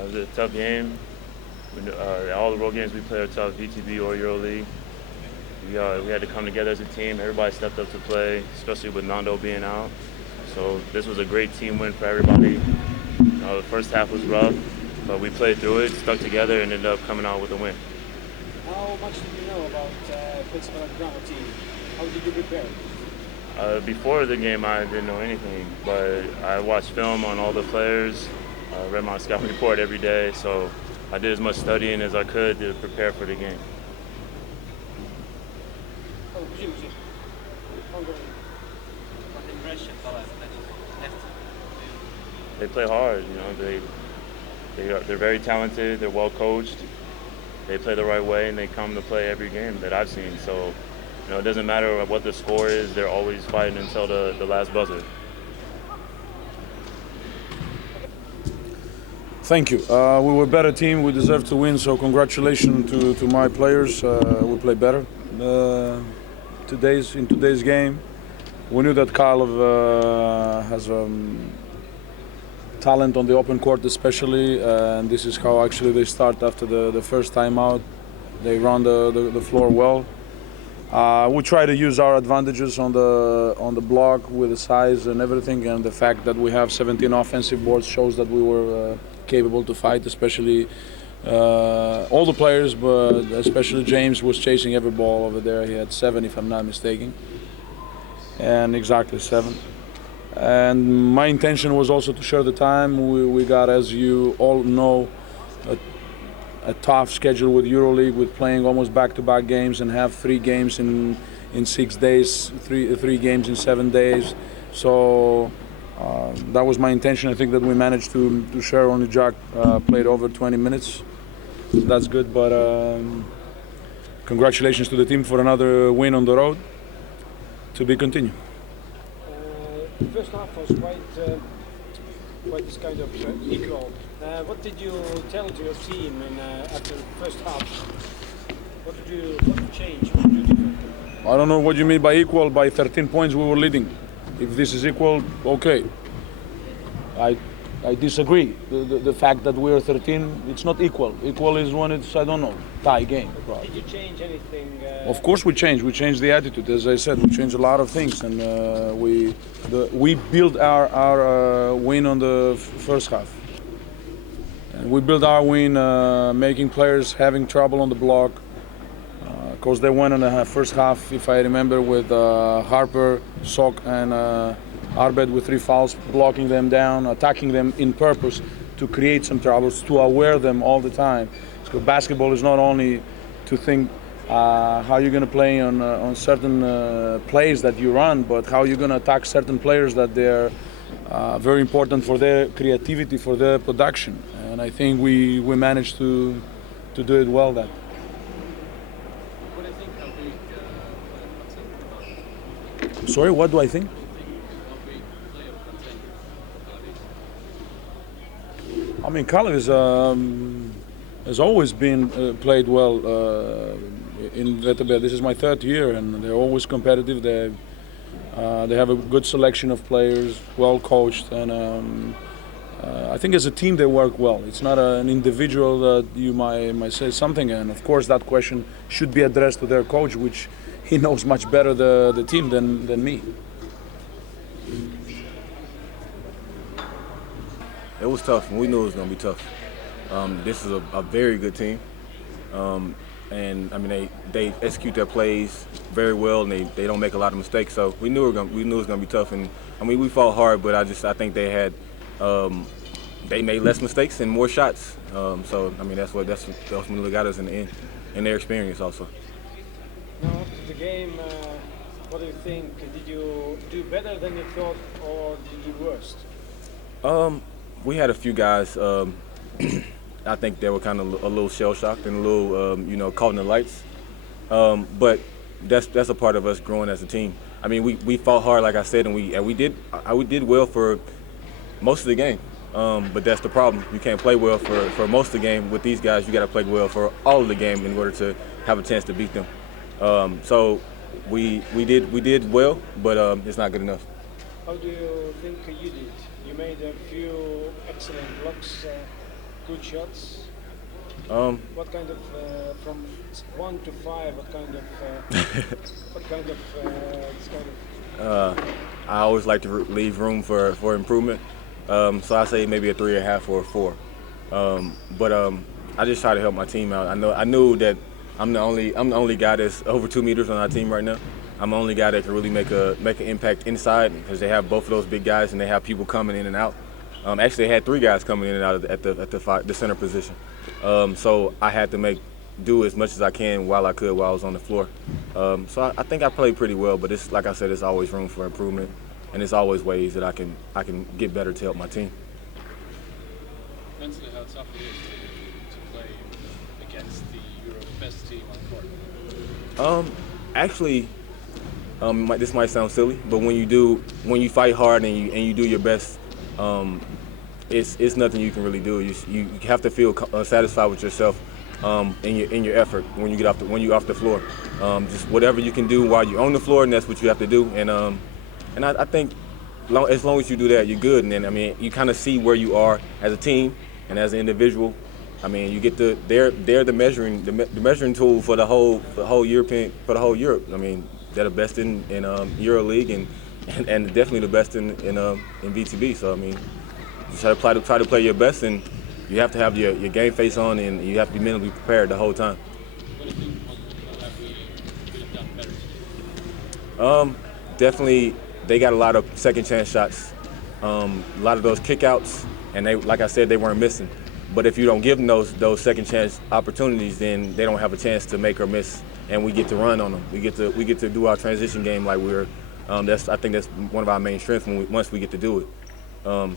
It was a tough game. All the road games we played are tough, VTB or EuroLeague. We had to come together as a team. Everybody stepped up to play, especially with Nando being out. So this was a great team win for everybody. The first half was rough, but we played through it, stuck together, and ended up coming out with a win. How much did you know about Pressikonverents team? How did you prepare? Before the game, I didn't know anything, but I watched film on all the players, read my scouting report every day, so I did as much studying as I could to prepare for the game. They play hard, they're very talented, they're well coached, they play the right way, and they come to play every game that I've seen. So, it doesn't matter what the score is, they're always fighting until the last buzzer. Thank you. We were a better team, we deserve to win, so congratulations to my players. We played better in today's game. We knew that Kyle has talent on the open court especially, and this is how actually they start after the first time out. They run the floor well. We try to use our advantages on the block with the size and everything, and the fact that we have 17 offensive boards shows that we were capable to fight, especially all the players, but especially James was chasing every ball over there. He had 7 if I'm not mistaken, and exactly 7. And my intention was also to share the time. We got, as you all know, a tough schedule with EuroLeague, with playing almost back-to-back games and have 3 games in 6 days, three games in 7 days. So that was my intention. I think that we managed to share. Only Jack played over 20 minutes. That's good, but congratulations to the team for another win on the road. To be continued. The first half was quite this kind of equal. What did you tell to your team after the first half? What did you change? What did you do different? I don't know what you mean by equal. By 13 points we were leading. If this is equal, okay. I disagree. The fact that we are 13, it's not equal. Equal is when it's, I don't know, tie game. Did you change anything? Of course we changed. We changed the attitude. As I said, we changed a lot of things, and we built our win on the first half. And we built our win making players having trouble on the block. Of course, they went on the first half, if I remember, with Harper, Sok, and Arbed with 3 fouls, blocking them down, attacking them in purpose to create some troubles, to aware them all the time. So basketball is not only to think how you're going to play on certain plays that you run, but how you're going to attack certain players that they're very important for their creativity, for their production. And I think we managed to do it well. That. What do you think? How big? Sorry, what do I think? I mean, Kalev has always been played well in Letterberg. This is my 3rd year, and they're always competitive. They have a good selection of players, well coached, and I think as a team they work well. It's not an individual that you might say something, and of course that question should be addressed to their coach, which he knows much better the team than me. It was tough, and we knew it was going to be tough. This is a very good team, and I mean they execute their plays very well, and they don't make a lot of mistakes. So we knew it was going to be tough, and I mean we fought hard, but I think they had they made less mistakes and more shots. So I mean that's what ultimately got us in the end, and their experience also. Now after the game, what do you think? Did you do better than you thought, or did you do worse? We had a few guys, I think they were kind of a little shell-shocked and a little, caught in the lights. But that's a part of us growing as a team. I mean, we fought hard, like I said, and we did well for most of the game. But that's the problem. You can't play well for most of the game with these guys. You got to play well for all of the game in order to have a chance to beat them. So we did well, but it's not good enough. How do you think you did? You made a few excellent blocks. good shots? What kind of from 1 to 5? What kind of this kind of? I always like to leave room for improvement. So I say maybe a 3.5 or a 4. But I just try to help my team out. I knew that I'm the only guy that's over 2 meters on our team right now. I'm the only guy that can really make an impact inside because they have both of those big guys and they have people coming in and out. Actually, they had 3 guys coming in and out at the center position. So I had to do as much as I can while I was on the floor. So I think I played pretty well, but it's like I said, there's always room for improvement, and there's always ways that I can get better to help my team. Mentally, how tough it is to play against Europe's best team on court? Actually, this might sound silly, but when you fight hard and you do your best, it's nothing you can really do. You have to feel satisfied with yourself in your effort when you're off the floor. Just whatever you can do while you're on the floor, and that's what you have to do. And I think as long as you do that, you're good. And then you kind of see where you are as a team and as an individual. You get they're the measuring tool for the whole European, for the whole Europe. They're the best in EuroLeague and definitely the best in VTB. So you try to play your best, and you have to have your game face on, and you have to be mentally prepared the whole time. What do you think have we could have done better today? Definitely, they got a lot of second chance shots, a lot of those kickouts, and like I said, they weren't missing. But if you don't give them those second chance opportunities, then they don't have a chance to make or miss, and we get to run on them. We get to do our transition game like we're. I think that's one of our main strengths once we get to do it.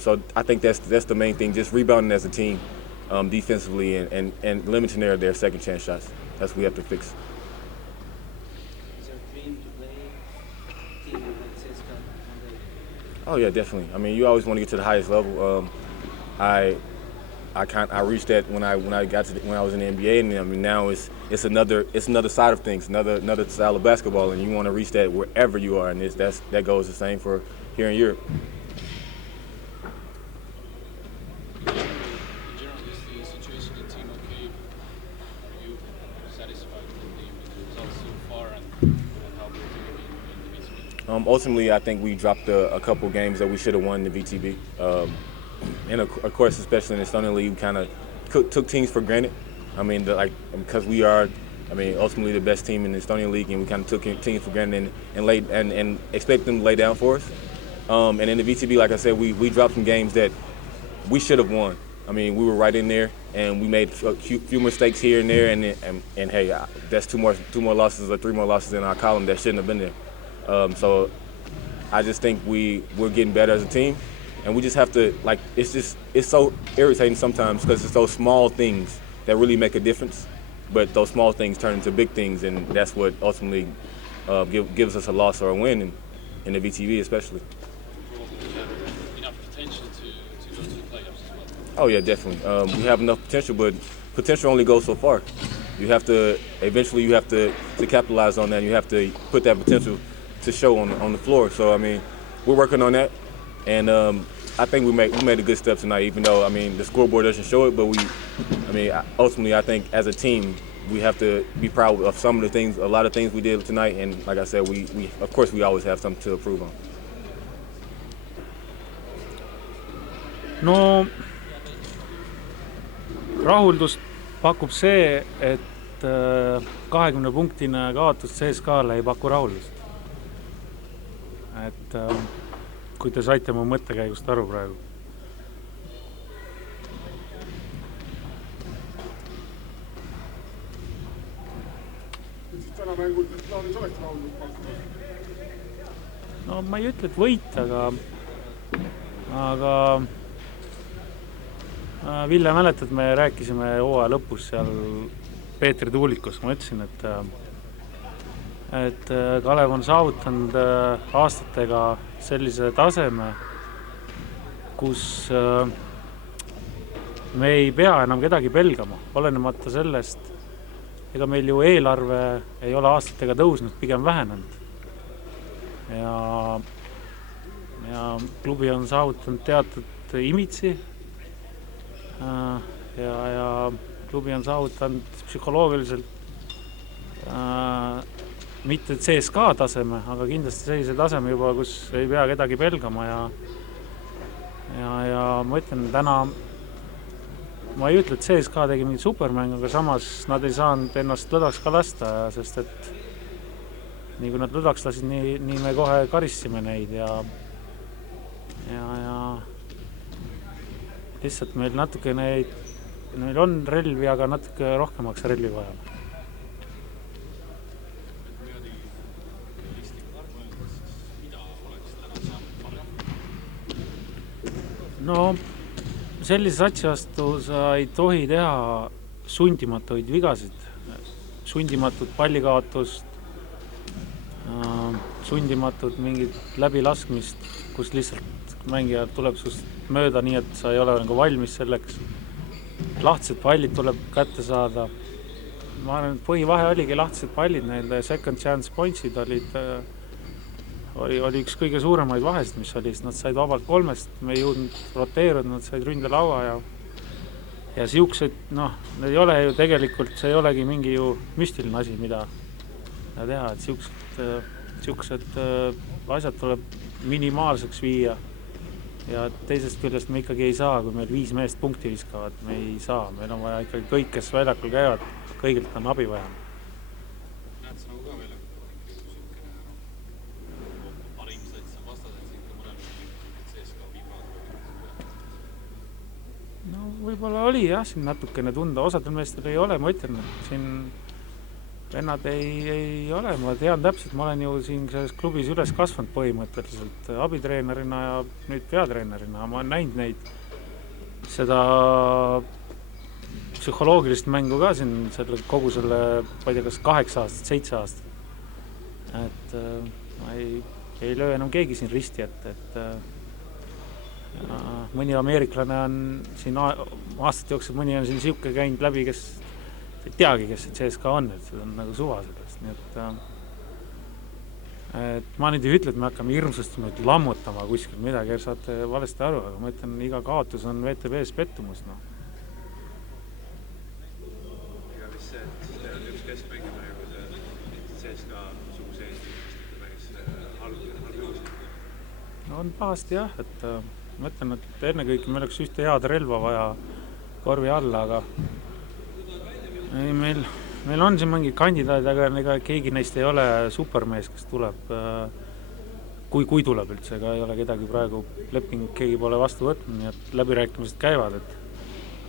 So I think that's the main thing, just rebounding as a team defensively and limiting their second chance shots. That's what we have to fix. Is there a dream to play a team like CSKA one day? Oh yeah, definitely. You always want to get to the highest level. I reached that when I was in the NBA, and now it's another side of things, another style of basketball, and you want to reach that wherever you are, and that goes the same for here in Europe. In general, is the situation in team okay? Are you satisfied with the results so far and how we're doing in the VTB? Ultimately, I think we dropped a couple games that we should have won in the VTB. And of course, especially in the Estonian League, we kind of took teams for granted. Because we are, ultimately the best team in the Estonian League, and we kind of took teams for granted and expect them to lay down for us. And in the VTB, like I said, we dropped some games that we should have won. We were right in there, and we made a few mistakes here and there, and hey, that's two more losses or 3 more losses in our column that shouldn't have been there. So I just think we're getting better as a team. And we just have to, it's so irritating sometimes because it's those small things that really make a difference. But those small things turn into big things, and that's what ultimately gives us a loss or a win in the VTV especially. Enough potential to go to the playoffs as well? Oh yeah, definitely. We have enough potential, but potential only goes so far. Eventually you have to capitalize on that. You have to put that potential to show on the floor. So, we're working on that. And I think we made a good step tonight, even though the scoreboard doesn't show it. But ultimately, I think as a team, we have to be proud of some of the things, a lot of things we did tonight. And like I said, we of course we always have something to improve on. No rahuldust pakub see, et 20-punktine kaotus CSKA-le ei paku rahuldust. Et kui te saite mu mõttekäigust aru praegu. No ma ei ütle, et võit, aga Ville, mäletad, me rääkisime hooaja lõpus seal Peetri tuulikus. Ma ütlesin, et Kalev on saavutanud aastatega sellise taseme, kus me ei pea enam kedagi pelgama, olenemata sellest, ega meil ju eelarve ei ole aastatega tõusnud, pigem vähenenud. Ja klubi on saavutanud teatud imitsi ja klubi on saavutanud psühholoogiliselt mitte CSKA taseme, aga kindlasti sellise taseme juba, kus ei pea kedagi pelgama ja ma ütlen, täna ma ei ütle, et CSKA tegi mingi supermäng, aga samas nad ei saanud ennast lõdvaks ka lasta, sest et nii kui nad lõdvaks lasid, nii me kohe karistasime neid ja lihtsalt meil on relvi, aga natuke rohkemaks relvi vaja. No sellises asja vastu sa ei tohi teha sundimatuid vigasid, sundimatut pallikaotust, sundimatut mingit läbilaskmist, kus lihtsalt mängija tuleb sust mööda nii, et sa ei ole nagu valmis selleks. Lahtised pallid tuleb kätte saada. Ma arvan, et põhivahe oligi lahtised pallid, neil second chance pointsid oli üks kõige suuremaid vahesid, mis oli, sest nad said vabalt 3, me ei jõudnud roteeruda, nad said ründelaua ja siuksed, need ei ole ju tegelikult, see ei olegi mingi ju müstiline asi, mida teha, et siuksed asjad tuleb minimaalseks viia ja teisest küljest me ikkagi ei saa, kui meil 5 meest punkti viskavad, me ei saa, meil on vaja ikkagi kõik, kes väljakul käivad, kõigilt on abi vaja. Näed sa nagu ka väljakul parimsed sa vastased siin ka mõnel CSKA viimad? No võib-olla oli jah, siin natukene tunda, osadel meestel ei ole, ma ütlen, et siin vennad ei ole, ma tean täpselt, ma olen ju siin selles klubis üles kasvanud põhimõtteliselt abitreenerina ja nüüd peatreenerina, ma olen näinud neid seda psühholoogilist mängu ka siin kogu selle, ma ei tea, kas 8 aastat, 7 aastat. Et ma ei löö enam keegi siin risti, et mõni ameeriklane on siin aastate jooksul, mõni on siin siuke käinud läbi, kes ei teagi, kes see CSKA on, et see on nagu suva sellest. Nii et ma nüüd ei ütle, et me hakkame hirmsasti lammutama kuskil midagi, saate valesti aru, aga ma ütlen, iga kaotus on VTB-s pettumus. Ega mis see, et üks keskmängima nagu see CSKA suguse Eesti päris halb juhus? No on pahasti jah, et ma ütlen, et ennekõike meil oleks ühte head relva vaja korvi alla, aga meil on siin mingid kandidaadid, aga ega keegi neist ei ole supermees, kes tuleb, kui tuleb üldse, ega ei ole kedagi praegu leping, keegi pole vastu võtnud, nii et läbirääkimised käivad,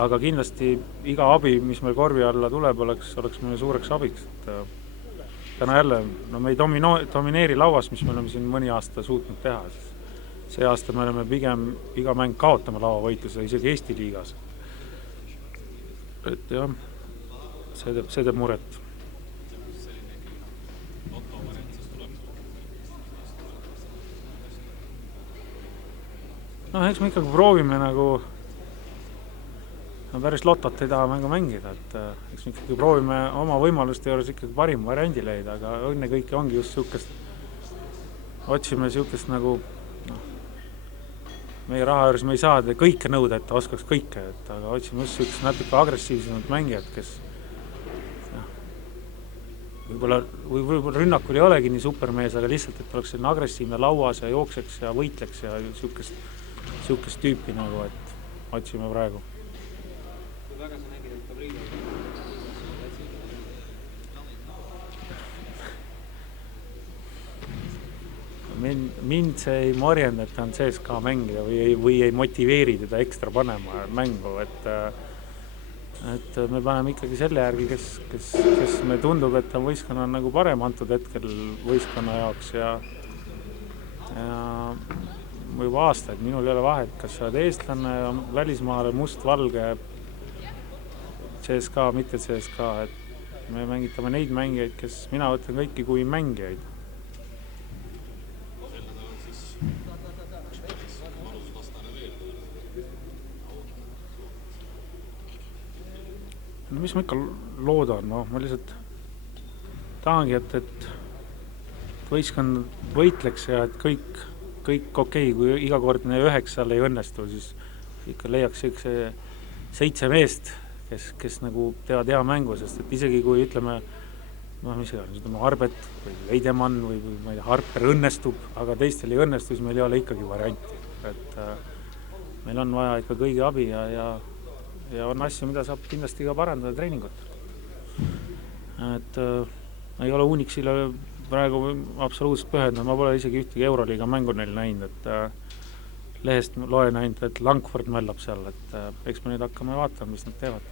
aga kindlasti iga abi, mis meil korvi alla tuleb, oleks meile suureks abiks. Täna jälle, me ei domineeri lauas, mis me oleme siin mõni aasta suutnud teha. See aasta me oleme pigem iga mäng kaotama lauavõitluse, isegi Eesti liigas. Et jah, see teeb muret. Eks me ikkagi proovime nagu, päris lotot ei taha mängu mängida, et eks me ikkagi proovime oma võimaluste juures ikkagi parim variandi leida, aga õnne kõike ongi just siukest, otsime siukest nagu, meie raha juures me ei saa kõike nõuda, et ta oskaks kõike, aga otsime just siukest natuke agressiivsemad mängijad, kes võib-olla rünnakul ei olegi nii supermees, aga lihtsalt, et oleks selline agressiivne lauas ja jookseks ja võitleks ja siukest tüüpi nagu, et otsime praegu. Kui väga sa nägid, et Gabriel mind see ei morjenda, et ta on CSKA mängida või ei motiveeri teda ekstra panema mängu, et me paneme ikkagi selle järgi, kes me tundub, et on võistkonna nagu parem antud hetkel võistkonna jaoks ja juba aastaid, minul ei ole vahet, kas sa oled eestlane, välismaale, must, valge, CSKA, mitte CSKA, et me mängitame neid mängijaid, kes mina võtan kõiki kui mängijaid. No mis ma ikka loodan, ma lihtsalt tahangi, et võistkond võitleks ja et kõik okei, kui igakordne 9 ei õnnestu, siis ikka leiaks 7 meest, kes nagu teevad hea mängu, sest et isegi kui ütleme, mis iganes, ütleme Arbet või Veidemann või ma ei tea, Harper õnnestub, aga teistel ei õnnestu, siis meil ei ole ikkagi varianti. Et meil on vaja ikka kõigi abi ja on asju, mida saab kindlasti ka parandada treeningut. Et ei ole Unixile praegu absoluutselt pühendunud, ma pole isegi ühtegi Euroliiga mängu neil näinud, et lehest loen ainult, et Langford mällab seal, et eks me nüüd hakkame vaatama, mis nad teevad.